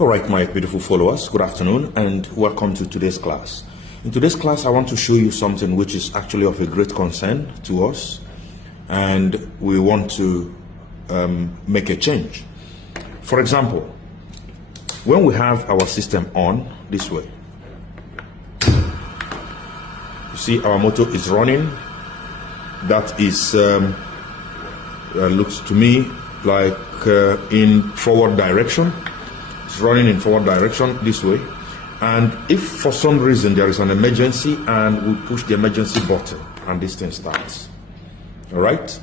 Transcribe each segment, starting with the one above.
All right, my beautiful followers, good afternoon and welcome to today's class. In today's class, I want to show you something which is actually of a great concern to us, and we want to make a change. For example, when we have our system on this way, you see our motor is running. That is looks to me like in forward direction. It's running in forward direction this way, and if for some reason there is an emergency and we push the emergency button and this thing starts, all right,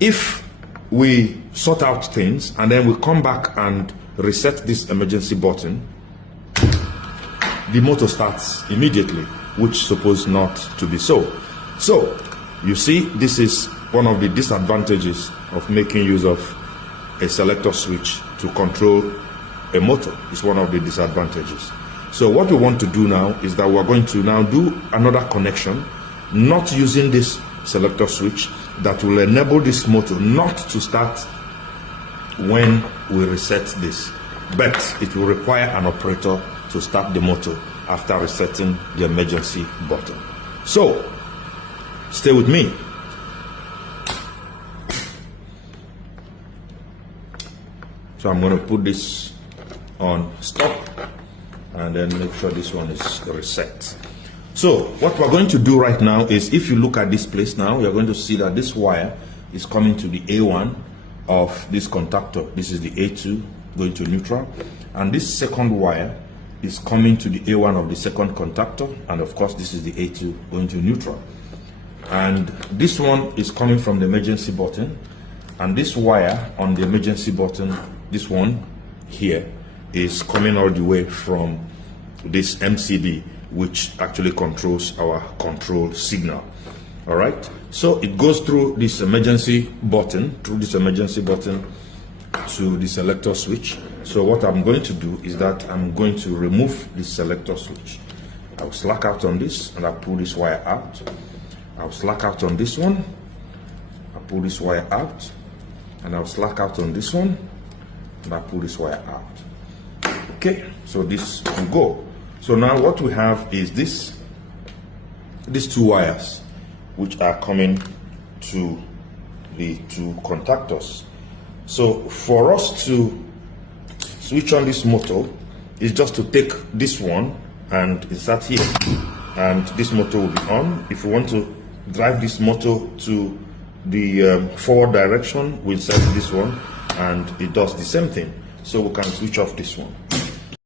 if we sort out things and then we come back and reset this emergency button, the motor starts immediately, which is supposed not to be so. So you see, this is one of the disadvantages of making use of a selector switch to control a motor. Is one of the disadvantages. So what we want to do now is that we're going to now do another connection, not using this selector switch, that will enable this motor not to start when we reset this, but it will require an operator to start the motor after resetting the emergency button. So stay with me. So I'm going to put this on stop and then make sure this one is reset. So what we're going to do right now is, if you look at this place now, you're going to see that this wire is coming to the A1 of this contactor. This is the A2 going to neutral, and this second wire is coming to the A1 of the second contactor, and of course this is the A2 going to neutral. And this one is coming from the emergency button, and this wire on the emergency button, this one here, is coming all the way from this MCB, which actually controls our control signal. All right, so it goes through this emergency button, to the selector switch. So what I'm going to do is that I'm going to remove this selector switch. I'll slack out on this and I'll pull this wire out. I'll slack out on this one, I'll pull this wire out, and I'll slack out on this one and I'll pull this wire out. Okay, so this will go. So now what we have is these two wires which are coming to the two contactors. So for us to switch on this motor is just to take this one and insert here, and this motor will be on. If we want to drive this motor to the forward direction, we'll insert this one and it does the same thing. So we can switch off this one.